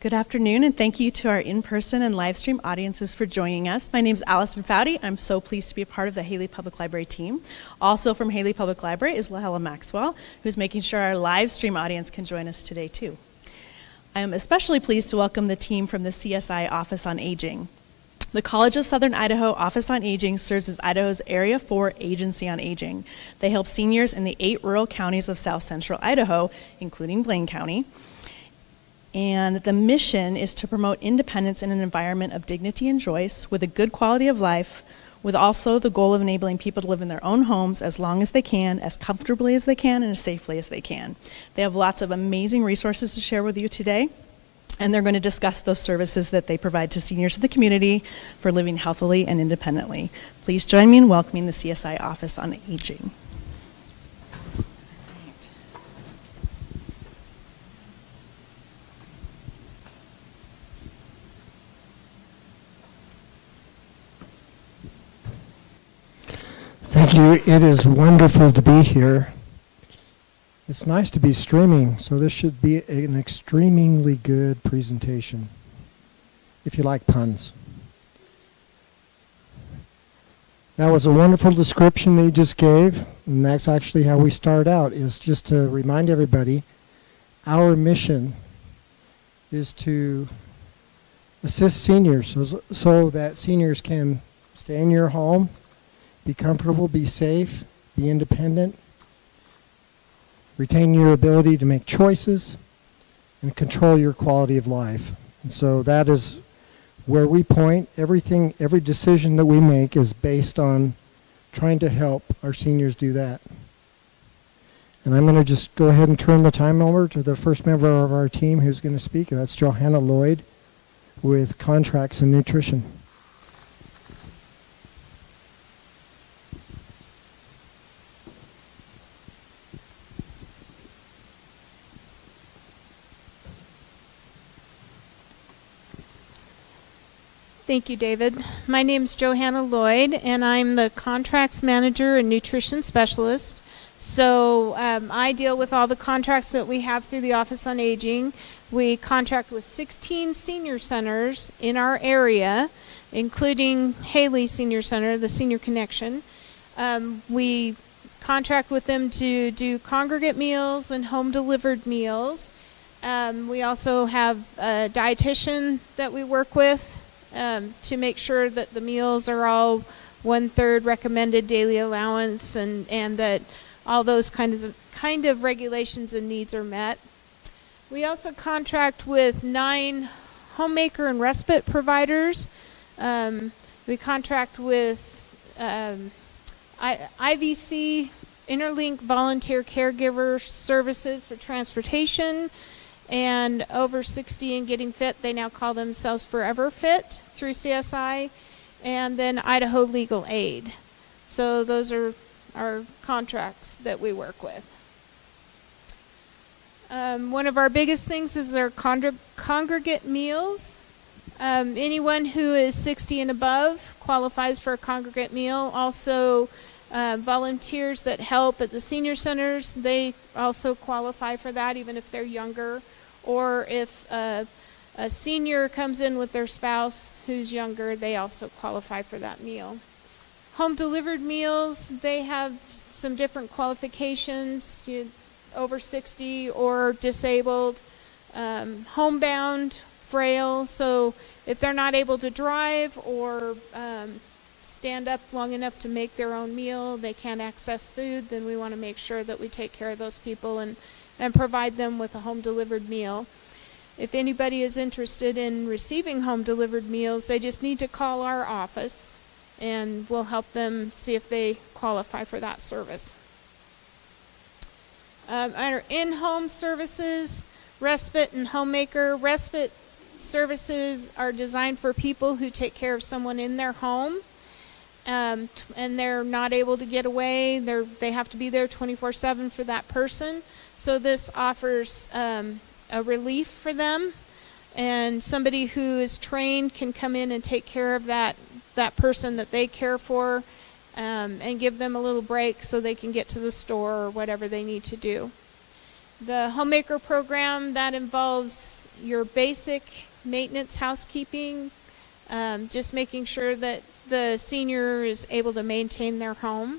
Good afternoon, and thank you to our in-person and live stream audiences for joining us. My name is Allison Foudy. I'm so pleased to be a part of the Haley Public Library team. Also from Haley Public Library is Lahela Maxwell, who's making sure our live stream audience can join us today too. I am especially pleased to welcome the team from the CSI Office on Aging. The College of Southern Idaho Office on Aging serves as Idaho's Area 4 Agency on Aging. They help seniors in the 8 rural counties of South Central Idaho, including Blaine County. And the mission is to promote independence in an environment of dignity and choice with a good quality of life, with also the goal of enabling people to live in their own homes as long as they can, as comfortably as they can, and as safely as they can. They have lots of amazing resources to share with you today, and they're going to discuss those services that they provide to seniors in the community for living healthily and independently. Please join me in welcoming the CSI Office on Aging. Thank you. It is wonderful to be here. It's nice to be streaming, so this should be an extremely good presentation, if you like puns. That was a wonderful description that you just gave, and that's actually how we start out, is just to remind everybody our mission is to assist seniors so that seniors can stay in your home, be comfortable, be safe, be independent, retain your ability to make choices, and control your quality of life. And so that is where we point. Every decision that we make is based on trying to help our seniors do that. And I'm going to just go ahead and turn the time over to the first member of our team who's going to speak. That's Johanna Lloyd with Contracts and Nutrition. Thank you, David. My name is Johanna Lloyd, and I'm the Contracts Manager and Nutrition Specialist. So I deal with all the contracts that we have through the Office on Aging. We contract with 16 senior centers in our area, including Haley Senior Center, the Senior Connection. We contract with them to do congregate meals and home-delivered meals. We also have a dietitian that we work with to make sure that the meals are all 1/3 recommended daily allowance and that all those kind of regulations and needs are met. We also contract with 9 homemaker and respite providers. We contract with IVC, Interlink Volunteer Caregiver Services for transportation, and over 60 and getting fit, they now call themselves Forever Fit through CSI, and then Idaho Legal Aid. So those are our contracts that we work with. One of our biggest things is our congregate meals. Anyone who is 60 and above qualifies for a congregate meal. Also, volunteers that help at the senior centers, they also qualify for that, even if they're younger. Or if a senior comes in with their spouse who's younger, they also qualify for that meal. Home delivered meals, they have some different qualifications, over 60 or disabled, homebound, frail. So if they're not able to drive or stand up long enough to make their own meal, they can't access food, then we want to make sure that we take care of those people and provide them with a home-delivered meal. If anybody is interested in receiving home-delivered meals, they just need to call our office, and we'll help them see if they qualify for that service. Our in-home services, respite and homemaker. Respite services are designed for people who take care of someone in their home, and they're not able to get away. They have to be there 24/7 for that person. So this offers a relief for them, and somebody who is trained can come in and take care of that person that they care for, and give them a little break so they can get to the store or whatever they need to do. The Homemaker Program, that involves your basic maintenance housekeeping, just making sure that the senior is able to maintain their home.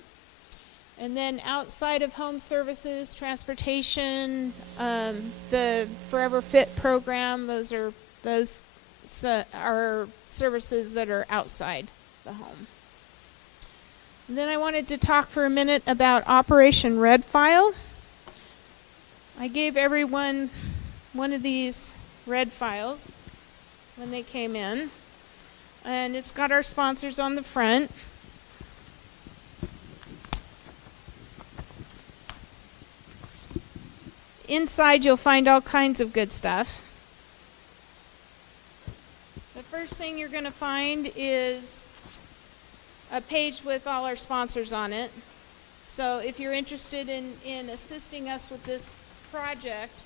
And then outside of home services, transportation, the Forever Fit program, those are services that are outside the home. And then I wanted to talk for a minute about Operation Red File. I gave everyone one of these red files when they came in, and it's got our sponsors on the front. Inside you'll find all kinds of good stuff. The first thing you're going to find is a page with all our sponsors on it. So if you're interested in assisting us with this project,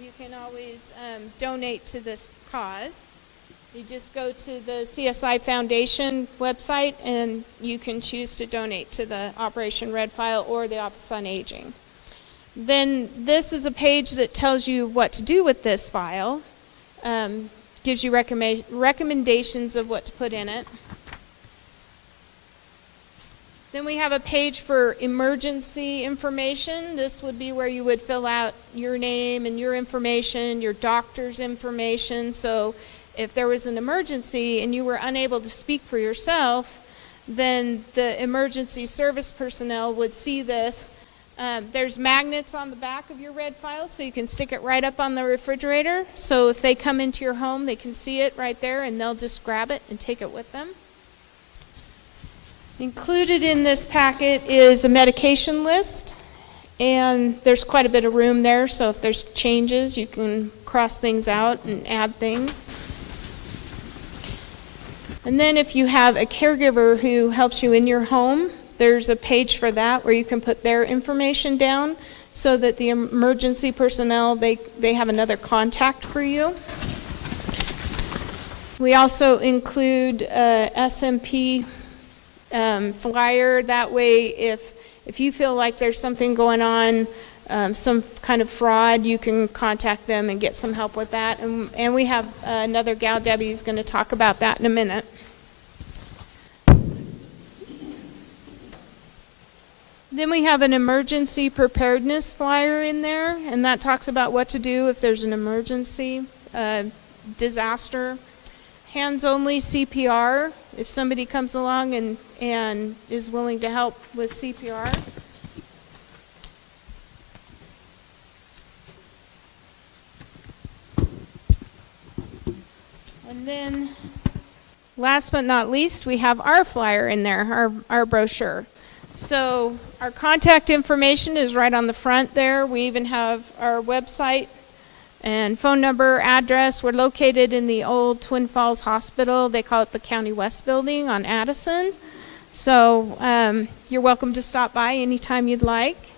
you can always donate to this cause. You just go to the CSI Foundation website and you can choose to donate to the Operation Red File or the Office on Aging. Then this is a page that tells you what to do with this file, gives you recommendations of what to put in it. Then we have a page for emergency information. This would be where you would fill out your name and your information, your doctor's information. So if there was an emergency and you were unable to speak for yourself, then the emergency service personnel would see this. There's magnets on the back of your red file, so you can stick it right up on the refrigerator. So if they come into your home, they can see it right there, and they'll just grab it and take it with them. Included in this packet is a medication list, and there's quite a bit of room there, so if there's changes, you can cross things out and add things. And then if you have a caregiver who helps you in your home, there's a page for that where you can put their information down so that the emergency personnel, they have another contact for you. We also include a SMP flyer. That way, if you feel like there's something going on, some kind of fraud, you can contact them and get some help with that. And we have another gal, Debbie, who's going to talk about that in a minute. Then we have an emergency preparedness flyer in there, and that talks about what to do if there's an emergency, disaster. Hands-only CPR, if somebody comes along and is willing to help with CPR. And then, last but not least, we have our flyer in there, our brochure. So our contact information is right on the front there. We even have our website and phone number, address. We're located in the old Twin Falls Hospital. They call it the County West Building on Addison. So you're welcome to stop by anytime you'd like.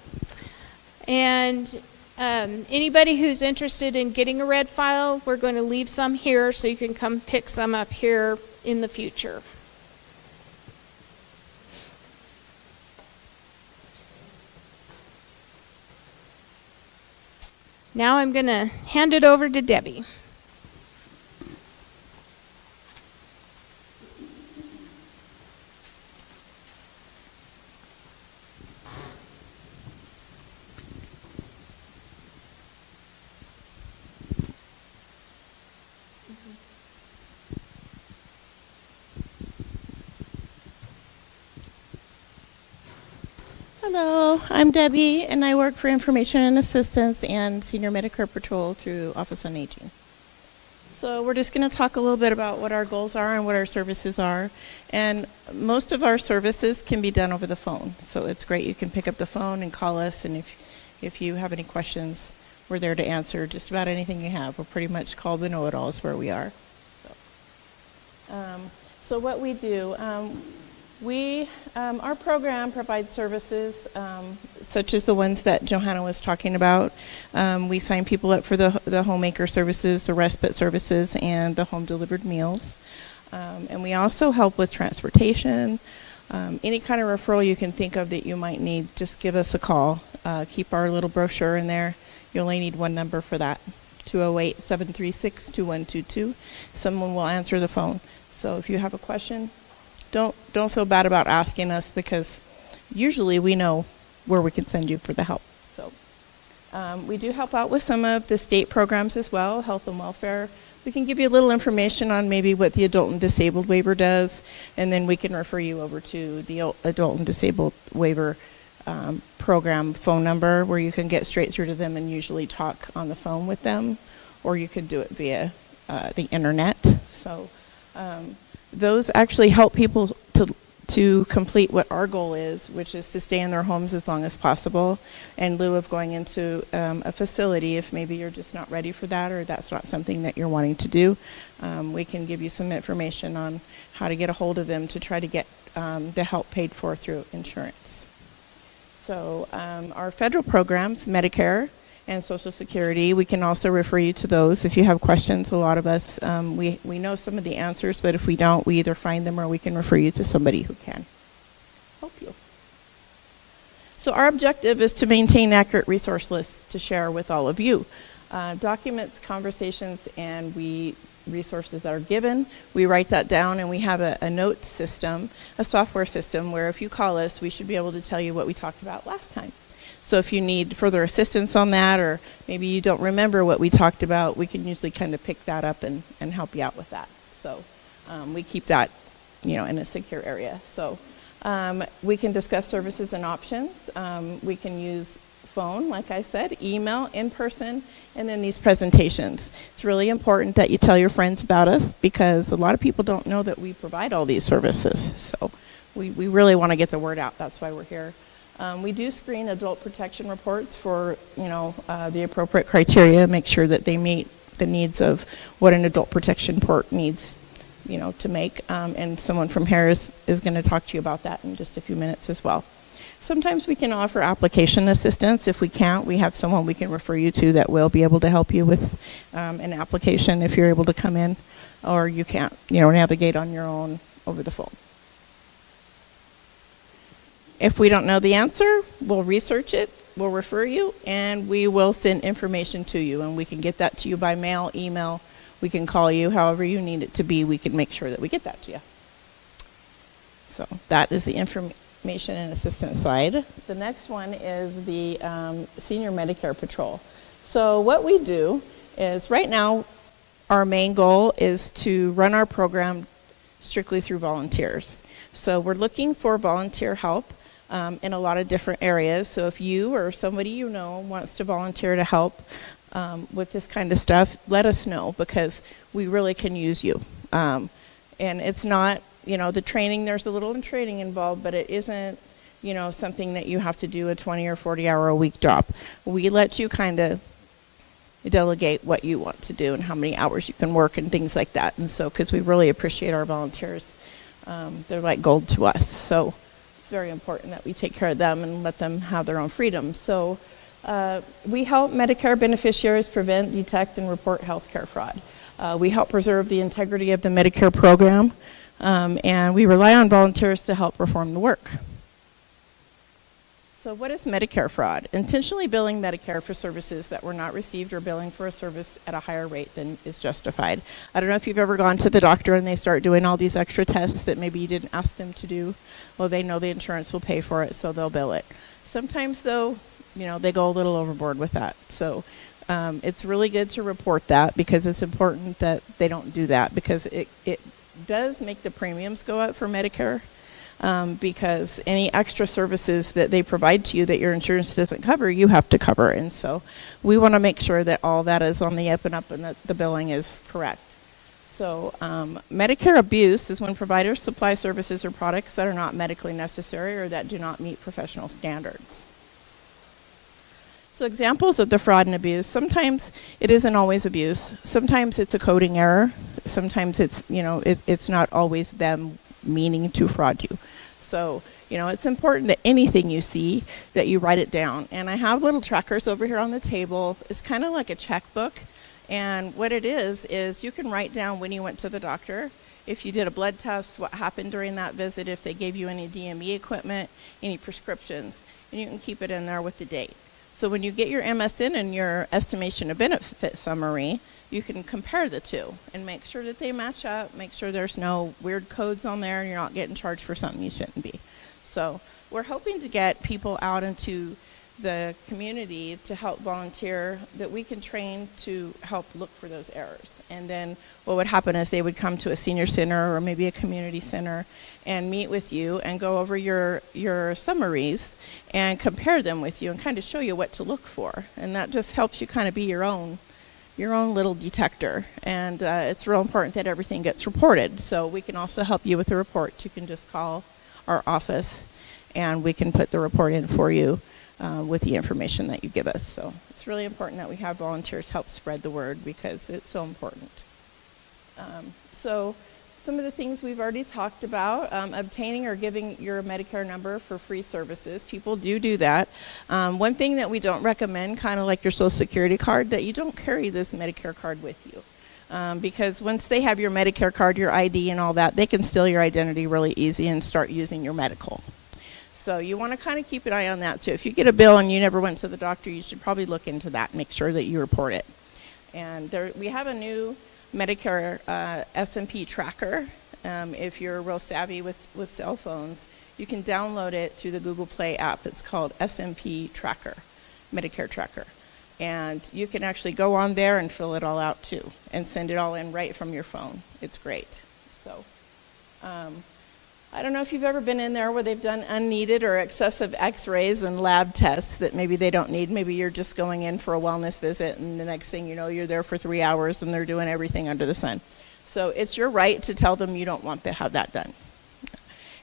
And anybody who's interested in getting a red file, we're going to leave some here so you can come pick some up here in the future. Now I'm going to hand it over to Debbie. Hello, I'm Debbie, and I work for Information and Assistance and Senior Medicare Patrol through Office on Aging. So we're just going to talk a little bit about what our goals are and what our services are. And most of our services can be done over the phone. So it's great. You can pick up the phone and call us, and if you have any questions, we're there to answer just about anything you have. We're pretty much called the know-it-alls where we are. So what we do, our program provides services such as the ones that Johanna was talking about. We sign people up for the Homemaker Services, the respite services, and the home delivered meals. And we also help with transportation. Any kind of referral you can think of that you might need, just give us a call. Keep our little brochure in there. You only need one number for that. 208-736-2122. Someone will answer the phone. So if you have a question, don't feel bad about asking us, because usually we know where we can send you for the help. So we do help out with some of the state programs as well, health and welfare. We can give you a little information on maybe what the adult and disabled waiver does, and then we can refer you over to the adult and disabled waiver program phone number, where you can get straight through to them and usually talk on the phone with them, or you could do it via the internet. So those actually help people to complete what our goal is, which is to stay in their homes as long as possible, in lieu of going into a facility if maybe you're just not ready for that, or that's not something that you're wanting to do. We can give you some information on how to get a hold of them to try to get the help paid for through insurance. So our federal programs, Medicare and Social Security, we can also refer you to those if you have questions. A lot of us, we know some of the answers, but if we don't, we either find them or we can refer you to somebody who can help you. So our objective is to maintain accurate resource lists to share with all of you. Documents, conversations, and resources that are given, we write that down, and we have a note system, a software system, where if you call us, we should be able to tell you what we talked about last time. So if you need further assistance on that, or maybe you don't remember what we talked about, we can usually kind of pick that up and help you out with that. So we keep that, in a secure area. So we can discuss services and options. We can use phone, like I said, email, in person, and then these presentations. It's really important that you tell your friends about us, because a lot of people don't know that we provide all these services. So we really want to get the word out. That's why we're here. We do screen adult protection reports for, the appropriate criteria, make sure that they meet the needs of what an adult protection report needs, to make. And someone from here is going to talk to you about that in just a few minutes as well. Sometimes we can offer application assistance. If we can't, we have someone we can refer you to that will be able to help you with an application if you're able to come in, or you can't, navigate on your own over the phone. If we don't know the answer, we'll research it, we'll refer you, and we will send information to you. And we can get that to you by mail, email. We can call you, however you need it to be. We can make sure that we get that to you. So that is the information and assistance side. The next one is the Senior Medicare Patrol. So what we do is, right now, our main goal is to run our program strictly through volunteers. So we're looking for volunteer help in a lot of different areas. So if you or somebody you know wants to volunteer to help with this kind of stuff, let us know, because we really can use you. And it's not, the training, there's a little training involved, but it isn't, something that you have to do a 20 or 40 hour a week job. We let you kind of delegate what you want to do and how many hours you can work and things like that. And so, because we really appreciate our volunteers, they're like gold to us. So it's very important that we take care of them and let them have their own freedom. So we help Medicare beneficiaries prevent, detect, and report healthcare fraud. We help preserve the integrity of the Medicare program, and we rely on volunteers to help perform the work. So what is Medicare fraud? Intentionally billing Medicare for services that were not received, or billing for a service at a higher rate than is justified. I don't know if you've ever gone to the doctor and they start doing all these extra tests that maybe you didn't ask them to do. Well, they know the insurance will pay for it, so they'll bill it. Sometimes, though, they go a little overboard with that. So it's really good to report that, because it's important that they don't do that, because it does make the premiums go up for Medicare. Because any extra services that they provide to you that your insurance doesn't cover, you have to cover. And so we want to make sure that all that is on the up and up, and that the billing is correct. So Medicare abuse is when providers supply services or products that are not medically necessary or that do not meet professional standards. So examples of the fraud and abuse: sometimes it isn't always abuse. Sometimes it's a coding error. Sometimes it's, it's not always them meaning to fraud you. So, it's important that anything you see, that you write it down. And I have little trackers over here on the table. It's kind of like a checkbook. And what it is you can write down when you went to the doctor, if you did a blood test, what happened during that visit, if they gave you any DME equipment, any prescriptions, and you can keep it in there with the date. So when you get your MSN and your estimation of benefit summary, you can compare the two and make sure that they match up, make sure there's no weird codes on there and you're not getting charged for something you shouldn't be. So we're hoping to get people out into the community to help volunteer, that we can train to help look for those errors. And then what would happen is they would come to a senior center or maybe a community center and meet with you and go over your summaries and compare them with you and kind of show you what to look for. And that just helps you kind of be your own little detector. And it's real important that everything gets reported. So we can also help you with the report. You can just call our office and we can put the report in for you with the information that you give us. So it's really important that we have volunteers help spread the word because it's so important. So some of the things we've already talked about, obtaining or giving your Medicare number for free services. People do that. One thing that we don't recommend, kind of like your Social Security card, that you don't carry this Medicare card with you. Because once they have your Medicare card, your ID and all that, they can steal your identity really easy and start using your medical. So you want to kind of keep an eye on that too. If you get a bill and you never went to the doctor, you should probably look into that and make sure that you report it. And we have a new Medicare SMP tracker. If you're real savvy with cell phones, you can download it through the Google Play app. It's called SMP Tracker, Medicare Tracker. And you can actually go on there and fill it all out too and send it all in right from your phone. It's great. So I don't know if you've ever been in there where they've done unneeded or excessive x-rays and lab tests that maybe they don't need. Maybe you're just going in for a wellness visit and the next thing you know, you're there for 3 hours and they're doing everything under the sun. So it's your right to tell them you don't want to have that done.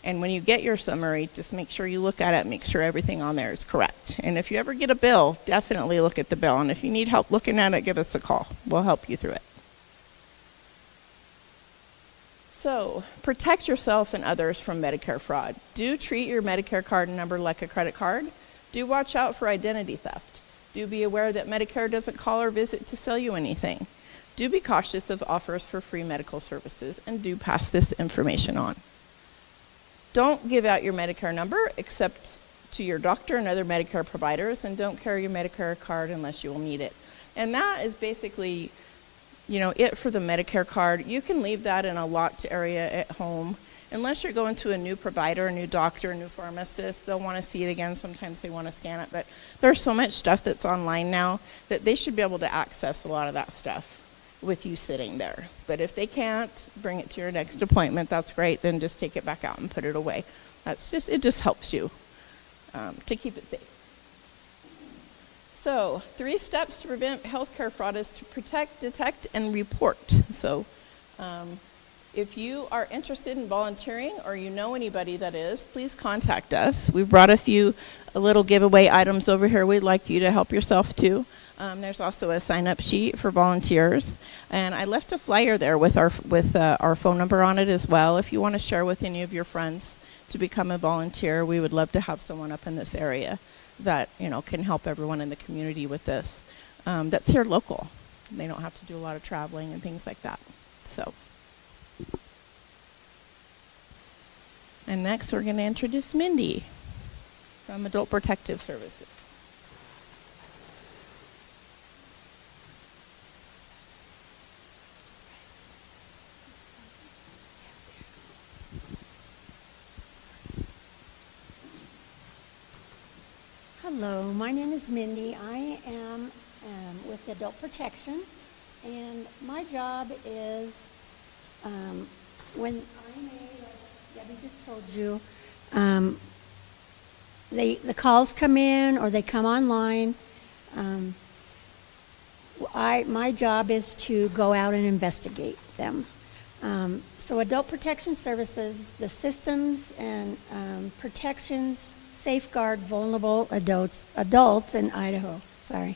And when you get your summary, just make sure you look at it, make sure everything on there is correct. And if you ever get a bill, definitely look at the bill. And if you need help looking at it, give us a call. We'll help you through it. So, protect yourself and others from Medicare fraud. Do treat your Medicare card number like a credit card. Do watch out for identity theft. Do be aware that Medicare doesn't call or visit to sell you anything. Do be cautious of offers for free medical services, and do pass this information on. Don't give out your Medicare number except to your doctor and other Medicare providers, and don't carry your Medicare card unless you will need it. And that is basically it for the Medicare card. You can leave that in a locked area at home. Unless you're going to a new provider, a new doctor, a new pharmacist, they'll want to see it again. Sometimes they want to scan it. But there's so much stuff that's online now that they should be able to access a lot of that stuff with you sitting there. But if they can't, bring it to your next appointment. That's great. Then just take it back out and put it away. It just helps you to keep it safe. So 3 steps to prevent healthcare fraud is to protect, detect, and report. So if you are interested in volunteering or you know anybody that is, please contact us. We've brought a little giveaway items over here we'd like you to help yourself to. There's also a sign-up sheet for volunteers. And I left a flyer there with our phone number on it as well. If you want to share with any of your friends to become a volunteer, we would love to have someone up in this area that can help everyone in the community with this. That's here local. They don't have to do a lot of traveling and things like that. So, and next we're going to introduce Mindy from Adult Protective Services. Hello, my name is Mindy. I am with Adult Protection, and my job is when I may, like Debbie just told you, the calls come in or they come online. My job is to go out and investigate them. So Adult Protection Services, the systems and protections safeguard vulnerable adults in Idaho. Sorry.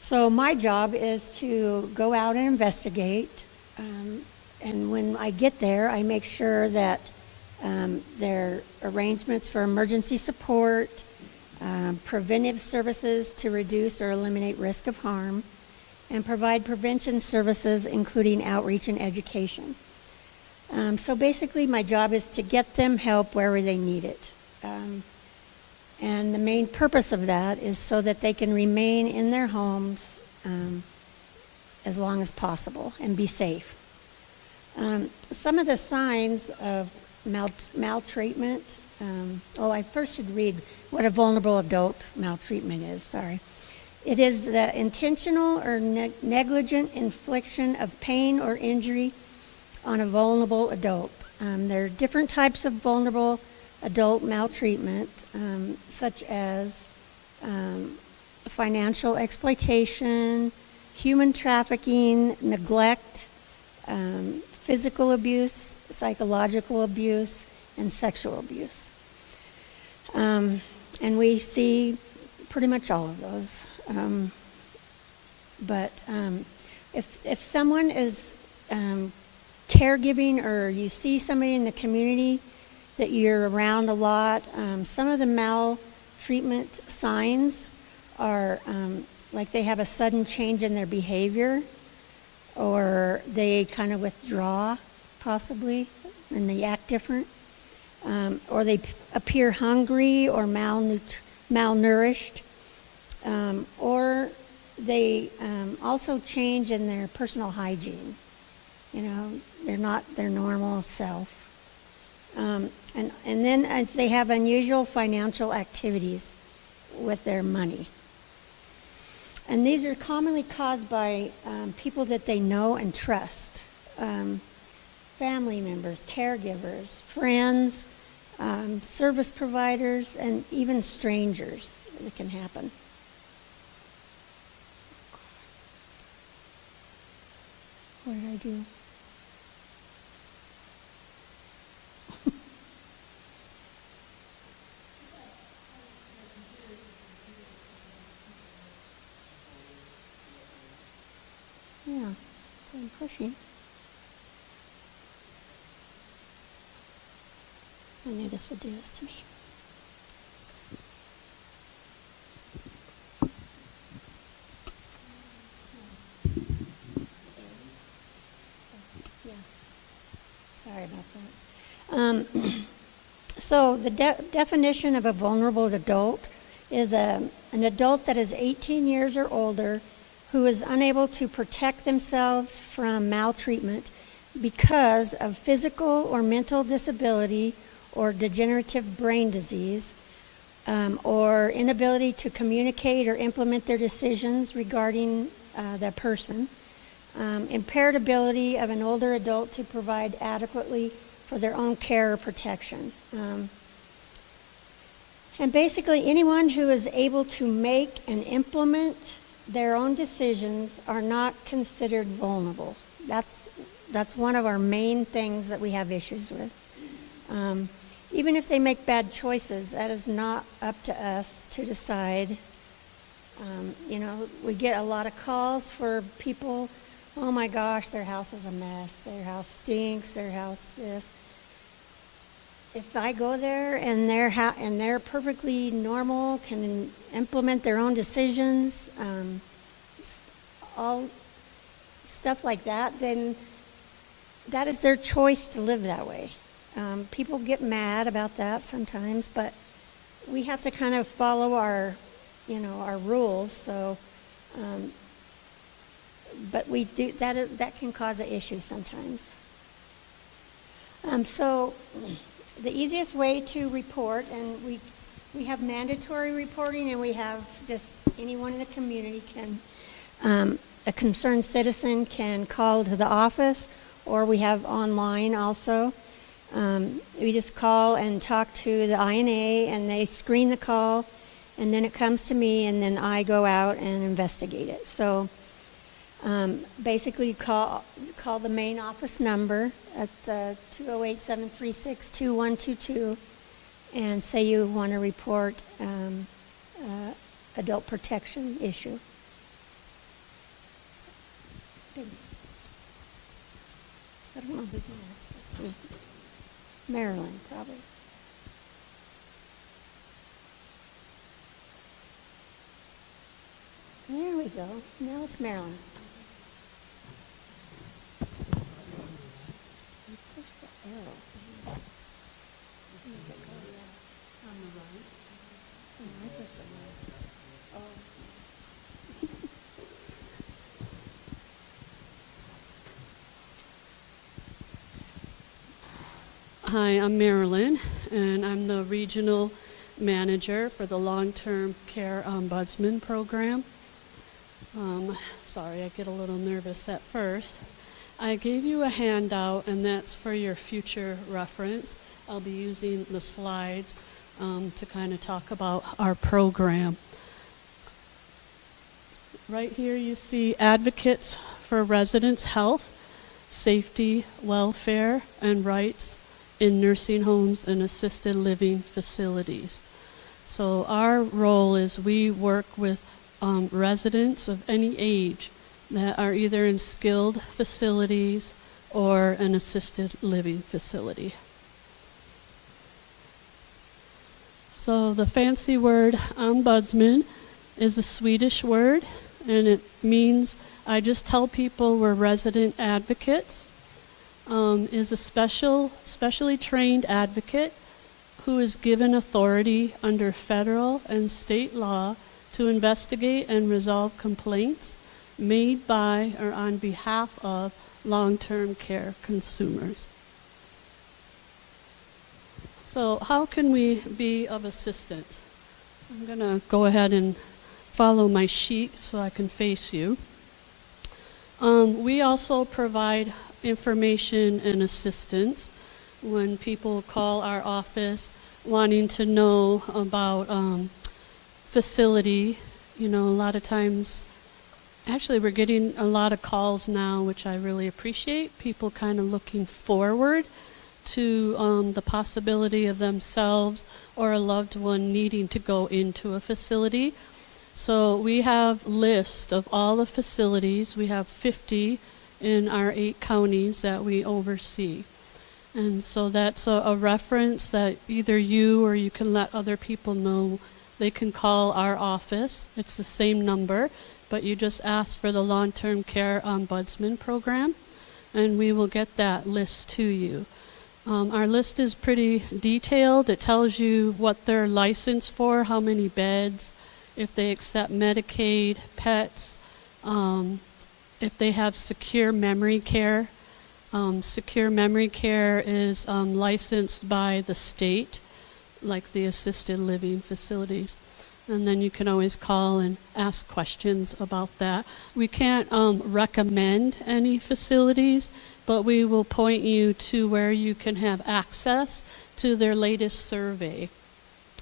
So my job is to go out and investigate, and when I get there, I make sure that there are arrangements for emergency support, preventive services to reduce or eliminate risk of harm, and provide prevention services, including outreach and education. So basically, my job is to get them help wherever they need it. And the main purpose of that is so that they can remain in their homes as long as possible and be safe. Some of the signs of maltreatment, I first should read what a vulnerable adult maltreatment is, sorry. It is the intentional or negligent infliction of pain or injury on a vulnerable adult. There are different types of vulnerable adult maltreatment, such as financial exploitation, human trafficking, neglect, physical abuse, psychological abuse, and sexual abuse. And we see pretty much all of those. But if someone is caregiving, or you see somebody in the community that you're around a lot, some of the maltreatment signs are like they have a sudden change in their behavior, or they kind of withdraw, possibly, and they act different, or they appear hungry or malnourished, or they also change in their personal hygiene. You know, they're not their normal self. And then if they have unusual financial activities with their money. And these are commonly caused by people that they know and trust. Family members, caregivers, friends, service providers, and even strangers. It can happen. What did I do? Yeah, so I'm pushing. I knew this would do this to me. Yeah. Sorry about that. So the definition of a vulnerable adult is an adult that is 18 years or older who is unable to protect themselves from maltreatment because of physical or mental disability or degenerative brain disease, or inability to communicate or implement their decisions regarding the person, impaired ability of an older adult to provide adequately for their own care or protection. And basically anyone who is able to make and implement their own decisions are not considered vulnerable. That's one of our main things that we have issues with. Even if they make bad choices, that is not up to us to decide. You know, we get a lot of calls for people, oh my gosh, their house is a mess, their house stinks, their house this. If I go there and they're perfectly normal, can implement their own decisions, all stuff like that, then that is their choice to live that way. People get mad about that sometimes, but we have to kind of follow our rules. So, but we do that can cause an issue sometimes. So, the easiest way to report, and we have mandatory reporting, and we have just anyone in the community can, a concerned citizen can call to the office, or we have online also. We just call and talk to the INA, and they screen the call, and then it comes to me, and then I go out and investigate it. So basically call the main office number at the 208-736-2122 and say you want to report adult protection issue. I don't know who's next. Let's see. Marilyn, probably. There we go. Now it's Marilyn. Push the arrow. Hi, I'm Marilyn, and I'm the regional manager for the Long-Term Care Ombudsman Program. Sorry, I get a little nervous at first. I gave you a handout, and that's for your future reference. I'll be using the slides to kind of talk about our program. Right here you see advocates for residents' health, safety, welfare, and rights in nursing homes and assisted living facilities. So our role is we work with residents of any age that are either in skilled facilities or an assisted living facility. So the fancy word ombudsman is a Swedish word, and it means I just tell people we're resident advocates. Is a specially trained advocate who is given authority under federal and state law to investigate and resolve complaints made by or on behalf of long-term care consumers. So how can we be of assistance? I'm going to go ahead and follow my sheet so I can face you. We also provide information and assistance when people call our office wanting to know about facility. You know, a lot of times, actually we're getting a lot of calls now, which I really appreciate, people kind of looking forward to the possibility of themselves or a loved one needing to go into a facility. So we have lists of all the facilities. We have 50 in our 8 counties that we oversee. And so that's a reference that either you or you can let other people know. They can call our office. It's the same number, but you just ask for the Long-Term Care Ombudsman Program, and we will get that list to you. Our list is pretty detailed. It tells you what they're licensed for, how many beds, if they accept Medicaid, pets, if they have secure memory care. Secure memory care is licensed by the state, like the assisted living facilities. And then you can always call and ask questions about that. We can't recommend any facilities, but we will point you to where you can have access to their latest survey.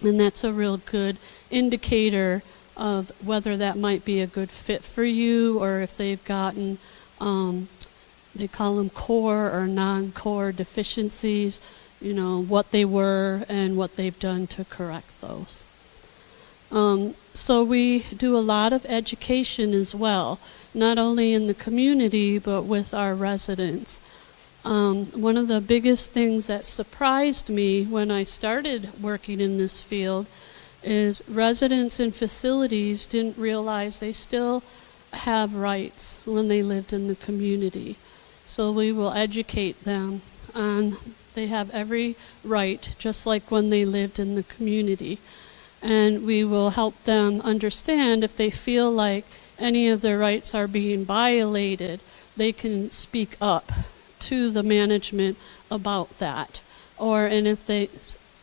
And that's a real good indicator of whether that might be a good fit for you, or if they've gotten, they call them core or non-core deficiencies, you know, what they were and what they've done to correct those. So we do a lot of education as well, not only in the community, but with our residents. One of the biggest things that surprised me when I started working in this field is residents in facilities didn't realize they still have rights when they lived in the community. So we will educate them on they have every right, just like when they lived in the community. And we will help them understand if they feel like any of their rights are being violated, they can speak up to the management about that. And if they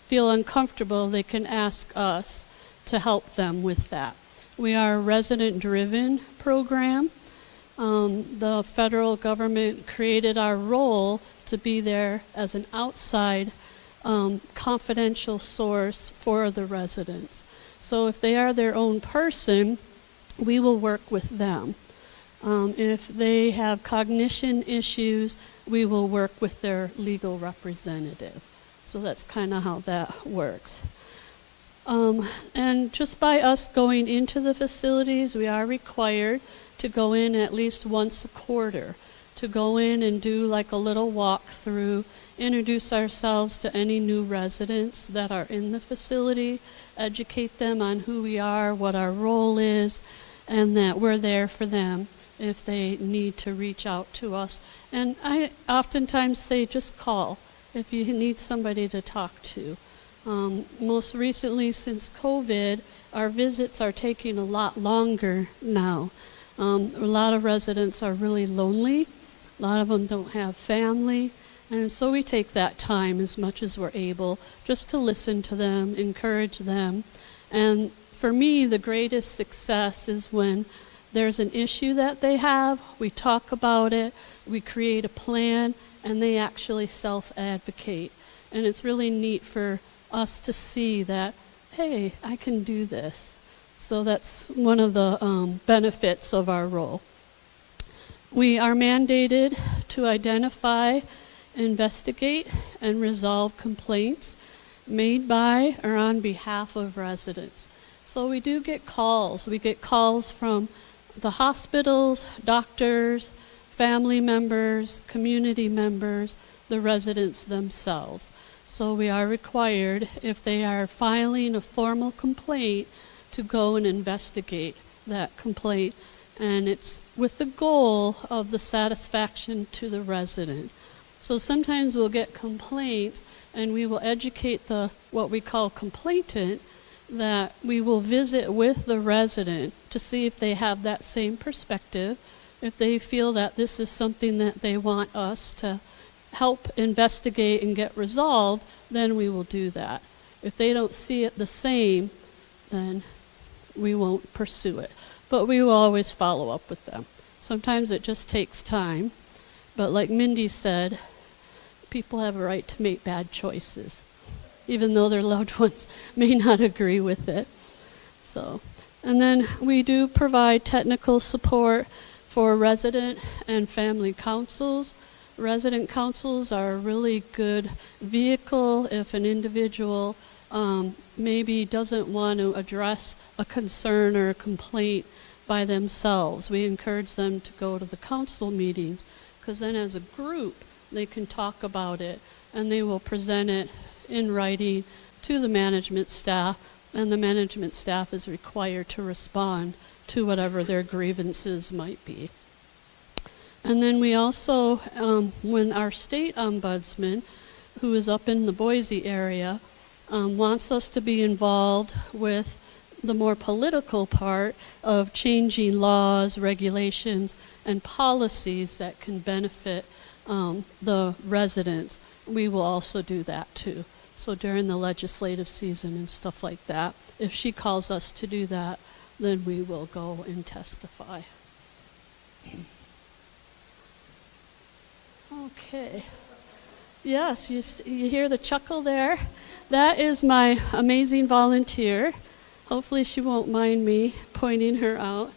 feel uncomfortable, they can ask us to help them with that. We are a resident-driven program. The federal government created our role to be there as an outside confidential source for the residents. So if they are their own person, we will work with them. If they have cognition issues, we will work with their legal representative. So that's kind of how that works. And just by us going into the facilities, we are required to go in at least once a quarter, to go in and do like a little walkthrough, introduce ourselves to any new residents that are in the facility, educate them on who we are, what our role is, and that we're there for them if they need to reach out to us. And I oftentimes say just call if you need somebody to talk to. Most recently, since COVID, our visits are taking a lot longer now. A lot of residents are really lonely. A lot of them don't have family, And so we take that time as much as we're able just to listen to them, encourage them. And for me, the greatest success is when there's an issue that they have, we talk about it, we create a plan, and they actually self-advocate. And it's really neat for us to see that, hey, I can do this. So that's one of the benefits of our role. We are mandated to identify, investigate, and resolve complaints made by or on behalf of residents. So we do get calls. We get calls from the hospitals, doctors, family members, community members, the residents themselves. So we are required, if they are filing a formal complaint, to go and investigate that complaint. And it's with the goal of the satisfaction to the resident. So sometimes we'll get complaints and we will educate the what we call complainant, that we will visit with the resident to see if they have that same perspective. If they feel that this is something that they want us to help investigate and get resolved, then we will do that. If they don't see it the same, then we won't pursue it. But we will always follow up with them. Sometimes it just takes time. But like Mindy said, people have a right to make bad choices, even though their loved ones may not agree with it. So, and then we do provide technical support for resident and family councils. Resident councils are a really good vehicle if an individual maybe doesn't want to address a concern or a complaint by themselves. We encourage them to go to the council meetings, because then as a group they can talk about it and they will present it in writing to the management staff, and the management staff is required to respond to whatever their grievances might be. And then we also, when our state ombudsman, who is up in the Boise area, wants us to be involved with the more political part of changing laws, regulations, and policies that can benefit the residents, we will also do that too. So during the legislative season and stuff like that, if she calls us to do that, then we will go and testify. Okay. Yes, you hear the chuckle there? That is my amazing volunteer. Hopefully she won't mind me pointing her out.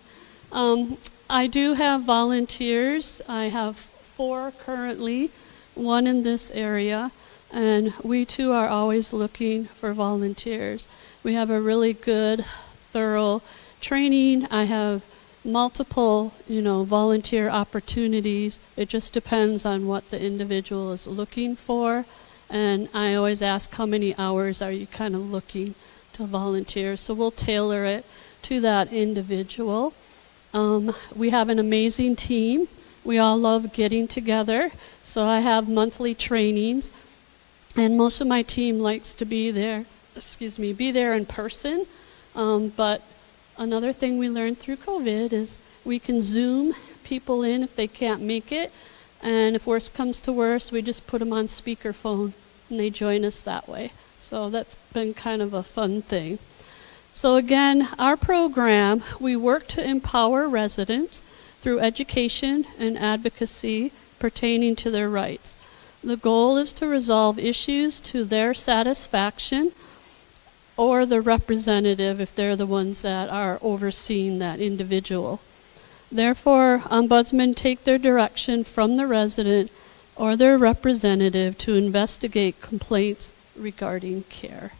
I do have volunteers. I have 4 currently, 1 in this area, and we too are always looking for volunteers. We have a really good, thorough training. I have multiple, volunteer opportunities. It just depends on what the individual is looking for. And I always ask, how many hours are you kind of looking to volunteer? So we'll tailor it to that individual. We have an amazing team. We all love getting together. So I have monthly trainings, and most of my team likes to be there in person. But another thing we learned through COVID is we can Zoom people in if they can't make it. And if worse comes to worse, we just put them on speakerphone and they join us that way. So that's been kind of a fun thing. So again, our program, we work to empower residents through education and advocacy pertaining to their rights. The goal is to resolve issues to their satisfaction, or the representative if they're the ones that are overseeing that individual. Therefore, ombudsmen take their direction from the resident or their representative to investigate complaints regarding care.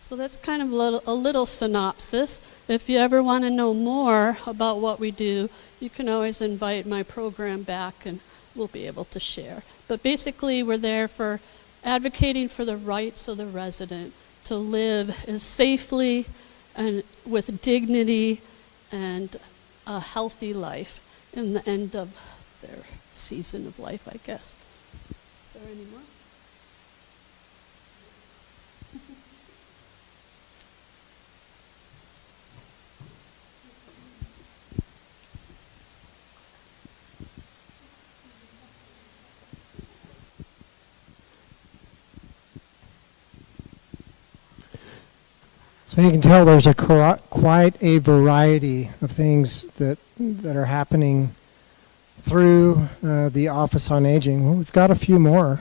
So that's kind of a little synopsis. If you ever want to know more about what we do, you can always invite my program back and we'll be able to share. But basically, we're there for advocating for the rights of the resident to live as safely and with dignity and a healthy life in the end of their season of life, I guess. Is there any more? So you can tell there's quite a variety of things that are happening through the Office on Aging. Well, we've got a few more.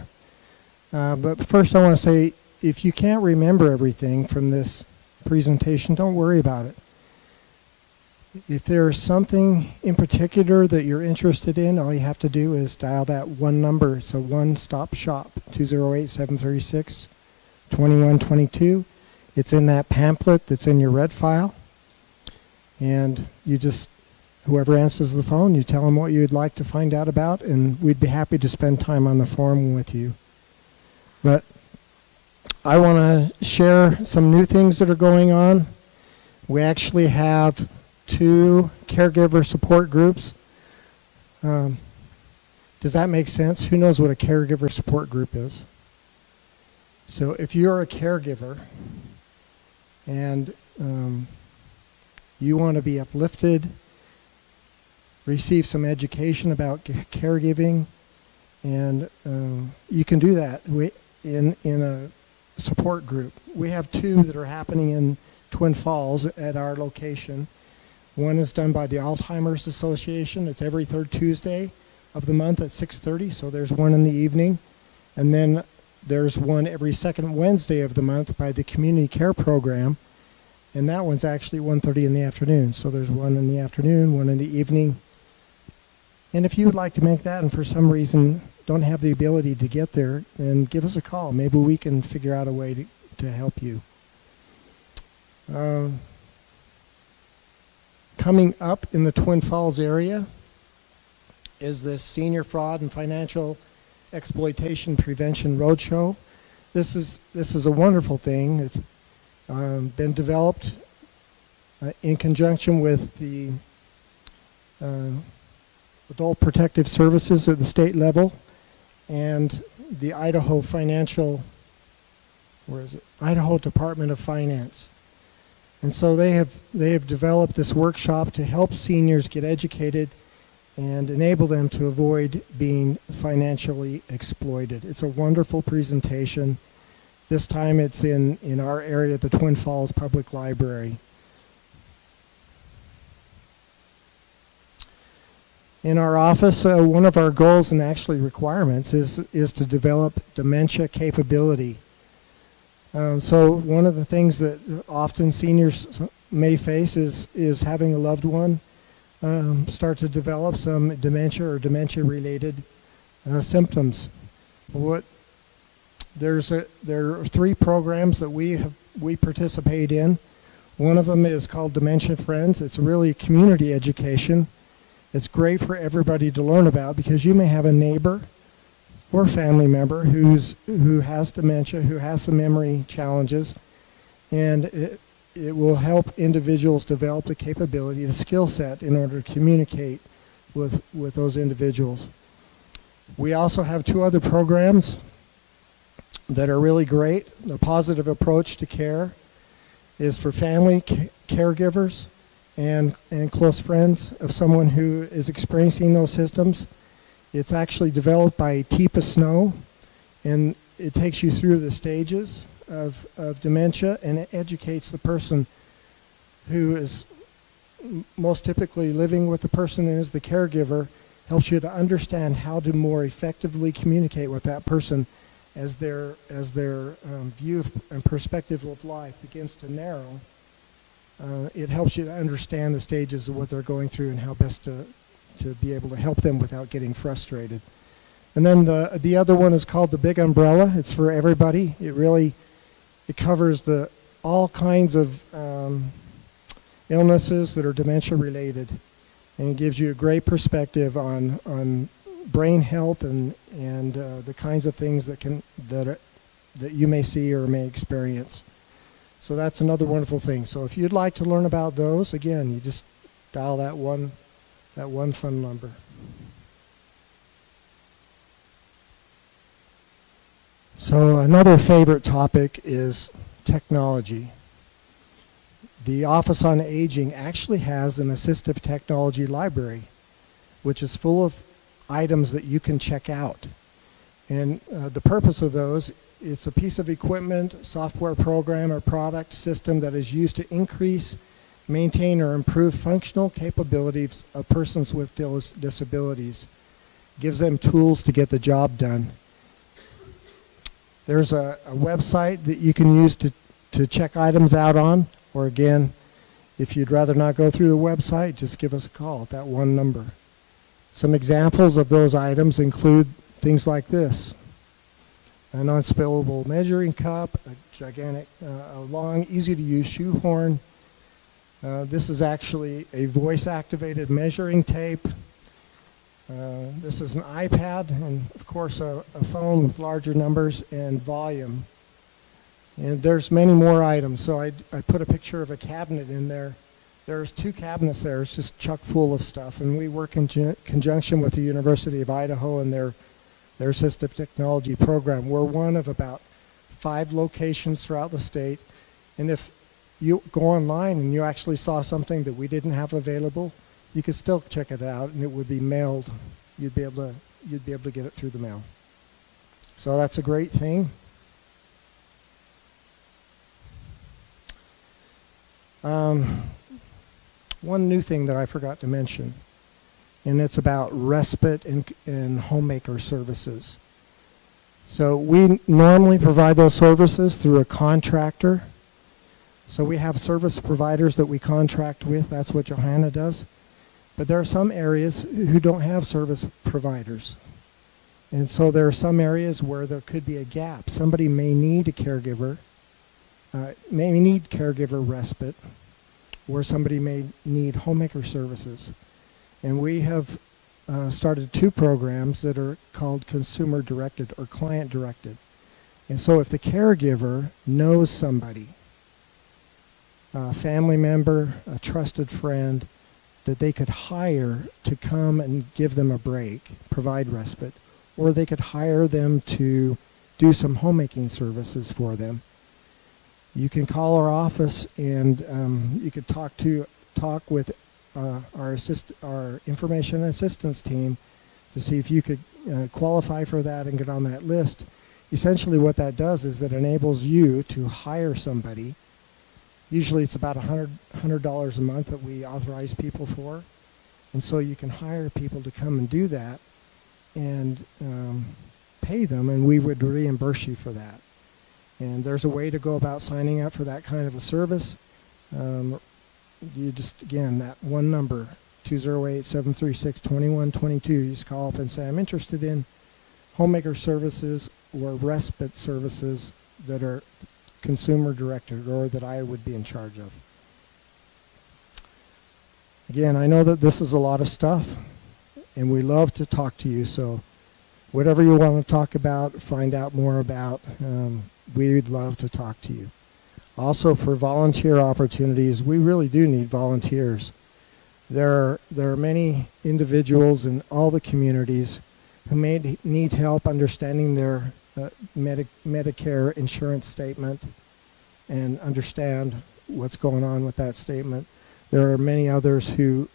But first I want to say, if you can't remember everything from this presentation, don't worry about it. If there's something in particular that you're interested in, all you have to do is dial that one number. It's a one-stop shop, 208-736-2122. It's in that pamphlet that's in your red file. And you just, whoever answers the phone, you tell them what you'd like to find out about, and we'd be happy to spend time on the phone with you. But I want to share some new things that are going on. We actually have 2 caregiver support groups. Does that make sense? Who knows what a caregiver support group is? So if you're a caregiver and you want to be uplifted, receive some education about caregiving, and you can do that in a support group. We have 2 that are happening in Twin Falls at our location. One is done by the Alzheimer's Association. It's every 3rd Tuesday of the month at 6:30, so there's one in the evening. And then there's one every 2nd Wednesday of the month by the Community Care Program, and that one's actually 1:30 in the afternoon. So there's one in the afternoon, one in the evening. And if you would like to make that and for some reason don't have the ability to get there, then give us a call. Maybe we can figure out a way to help you. Coming up in the Twin Falls area is this Senior Fraud and Financial Exploitation Prevention Roadshow. This is a wonderful thing. It's been developed in conjunction with the Adult Protective Services at the state level and the Idaho Idaho Department of Finance. And so they have developed this workshop to help seniors get educated and enable them to avoid being financially exploited. It's a wonderful presentation. This time it's in our area at the Twin Falls Public Library. In our office, one of our goals and actually requirements is to develop dementia capability. So one of the things that often seniors may face is having a loved one start to develop some dementia or dementia-related symptoms. There are 3 programs that we participate in. One of them is called Dementia Friends. It's really community education. It's great for everybody to learn about because you may have a neighbor or family member who has dementia, who has some memory challenges, and it will help individuals develop the capability, the skill set in order to communicate with those individuals. We also have 2 other programs that are really great. The Positive Approach to Care is for family caregivers and close friends of someone who is experiencing those symptoms. It's actually developed by Teepa Snow, and it takes you through the stages of dementia, and it educates the person who is most typically living with the person and is the caregiver, helps you to understand how to more effectively communicate with that person as their view and perspective of life begins to narrow. It helps you to understand the stages of what they're going through and how best to be able to help them without getting frustrated. And then the other one is called the Big Umbrella. It's for everybody. It covers all kinds of illnesses that are dementia related, and it gives you a great perspective on brain health and the kinds of things that you may see or may experience. So that's another wonderful thing. So if you'd like to learn about those, again, you just dial that one phone number. So another favorite topic is technology. The Office on Aging actually has an assistive technology library, which is full of items that you can check out. And the purpose of those, it's a piece of equipment, software program, or product system that is used to increase, maintain, or improve functional capabilities of persons with disabilities. Gives them tools to get the job done. There's a website that you can use to check items out on, or again, if you'd rather not go through the website, just give us a call at that one number. Some examples of those items include things like this: a non-spillable measuring cup, a gigantic, a long, easy-to-use shoehorn. This is actually a voice-activated measuring tape. This is an iPad, and of course a phone with larger numbers and volume. And there's many more items, so I put a picture of a cabinet in there. There's 2 cabinets there. It's just chock full of stuff, and we work in conjunction with the University of Idaho and their assistive technology program. We're one of about 5 locations throughout the state, and if you go online and you actually saw something that we didn't have available, you could still check it out, and it would be mailed. You'd be able to get it through the mail. So that's a great thing. One new thing that I forgot to mention, and it's about respite and Homemaker Services. So we normally provide those services through a contractor. So we have service providers that we contract with. That's what Johanna does. But there are some areas who don't have service providers. And so there are some areas where there could be a gap. Somebody may need a caregiver, may need caregiver respite, or somebody may need Homemaker Services. And we have started 2 programs that are called consumer directed or client directed. And so if the caregiver knows somebody, a family member, a trusted friend, that they could hire to come and give them a break, provide respite, or they could hire them to do some homemaking services for them. You can call our office, and you could talk with our information assistance team to see if you could qualify for that and get on that list. Essentially what that does is it enables you to hire somebody. Usually it's about $100 a month that we authorize people for. And so you can hire people to come and do that and pay them, and we would reimburse you for that. And there's a way to go about signing up for that kind of a service. You just, again, that one number, 208-736-2122, you just call up and say, I'm interested in Homemaker Services or respite services that are consumer directed or that I would be in charge of. Again, I know that this is a lot of stuff, and we love to talk to you, so whatever you want to talk about, find out more about, we'd love to talk to you. Also, for volunteer opportunities, we really do need volunteers. There are many individuals in all the communities who may need help understanding their Medicare insurance statement and understand what's going on with that statement. There are many others who,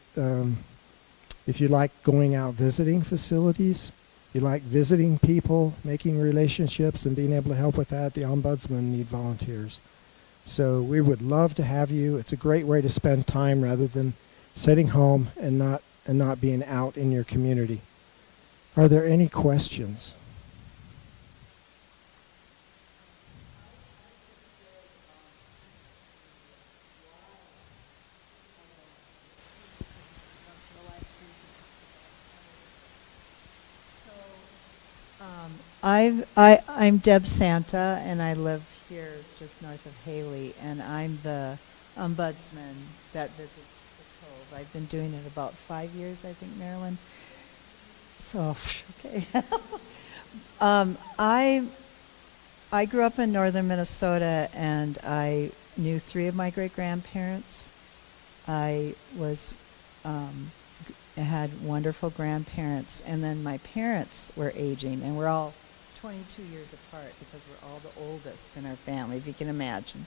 if you like going out visiting facilities, you like visiting people, making relationships, and being able to help with that, the Ombudsman need volunteers. So we would love to have you. It's a great way to spend time rather than sitting home and not being out in your community. Are there any questions? I'm Deb Santa, and I live here just north of Haley, and I'm the ombudsman that visits the Cove. I've been doing it about 5 years, I think, Marilyn. So, okay. I grew up in northern Minnesota, and I knew 3 of my great-grandparents. I had wonderful grandparents, and then my parents were aging, and we're all 22 years apart because we're all the oldest in our family, if you can imagine.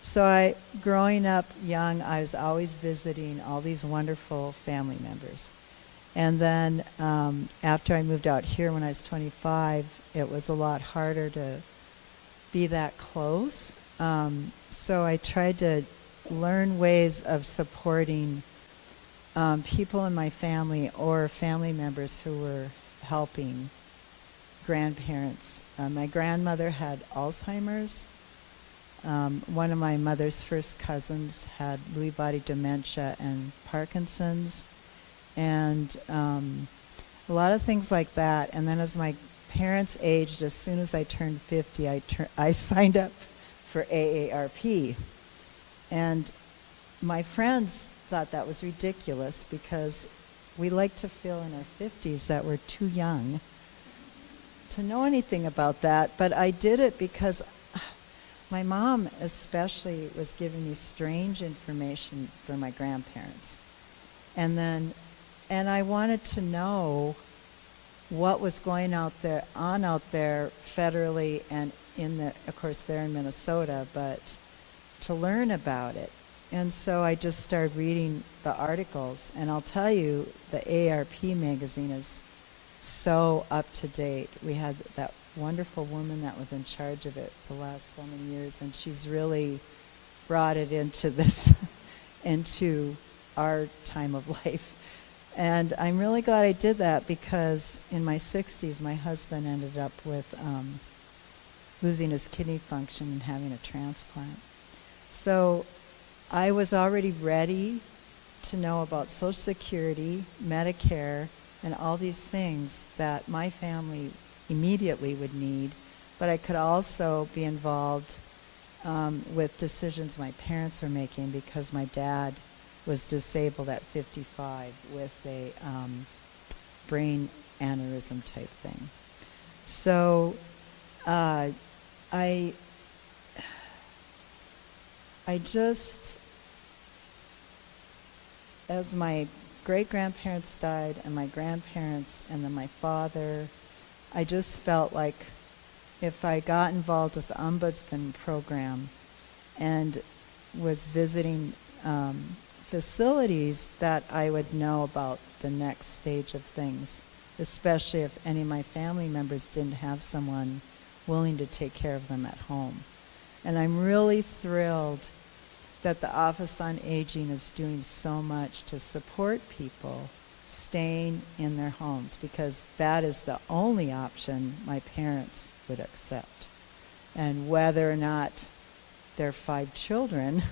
So growing up young, I was always visiting all these wonderful family members. And then after I moved out here when I was 25, it was a lot harder to be that close. So I tried to learn ways of supporting people in my family or family members who were helping grandparents. My grandmother had Alzheimer's. One of my mother's first cousins had Lewy body dementia and Parkinson's, and a lot of things like that. And then as my parents aged, as soon as I turned 50, I signed up for AARP. And my friends thought that was ridiculous because we like to feel in our 50s that we're too young to know anything about that. But I did it because my mom especially was giving me strange information for my grandparents. And I wanted to know what was going on out there federally and of course they're in Minnesota, but to learn about it. And so I just started reading the articles, and I'll tell you, the AARP magazine is so up to date. We had that wonderful woman that was in charge of it the last so many years, and she's really brought it into this, into our time of life. And I'm really glad I did that because in my 60s, my husband ended up with losing his kidney function and having a transplant. So I was already ready to know about Social Security, Medicare, and all these things that my family immediately would need, but I could also be involved with decisions my parents were making because my dad was disabled at 55 with a brain aneurysm type thing. So I just, as my great-grandparents died and my grandparents and then my father, I just felt like if I got involved with the Ombudsman Program and was visiting facilities, that I would know about the next stage of things, especially if any of my family members didn't have someone willing to take care of them at home. And I'm really thrilled that the Office on Aging is doing so much to support people staying in their homes, because that is the only option my parents would accept. And whether or not their 5 children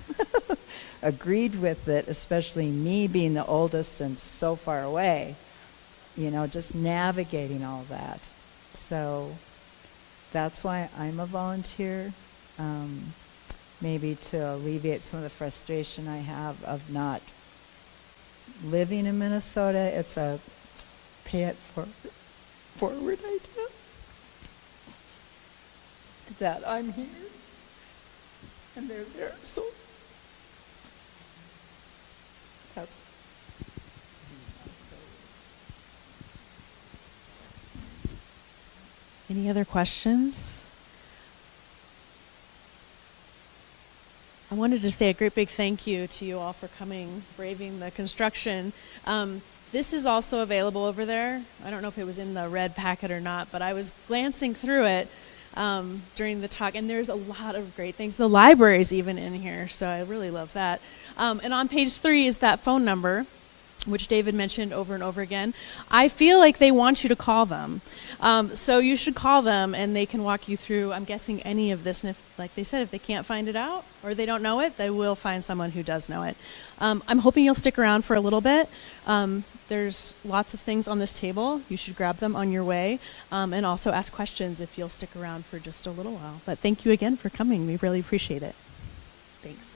agreed with it, especially me being the oldest and so far away, just navigating all that. So that's why I'm a volunteer, maybe to alleviate some of the frustration I have of not living in Minnesota. It's a pay it forward idea that I'm here and they're there. So that's Any other questions? I wanted to say a great big thank you to you all for coming, braving the construction. This is also available over there. I don't know if it was in the red packet or not, but I was glancing through it during the talk, and there's a lot of great things. The library's even in here, so I really love that. And on page 3 is that phone number, which David mentioned over and over again. I feel like they want you to call them. So you should call them and they can walk you through, I'm guessing, any of this. And if, like they said, if they can't find it out or they don't know it, they will find someone who does know it. I'm hoping you'll stick around for a little bit. There's lots of things on this table. You should grab them on your way and also ask questions if you'll stick around for just a little while. But thank you again for coming. We really appreciate it. Thanks.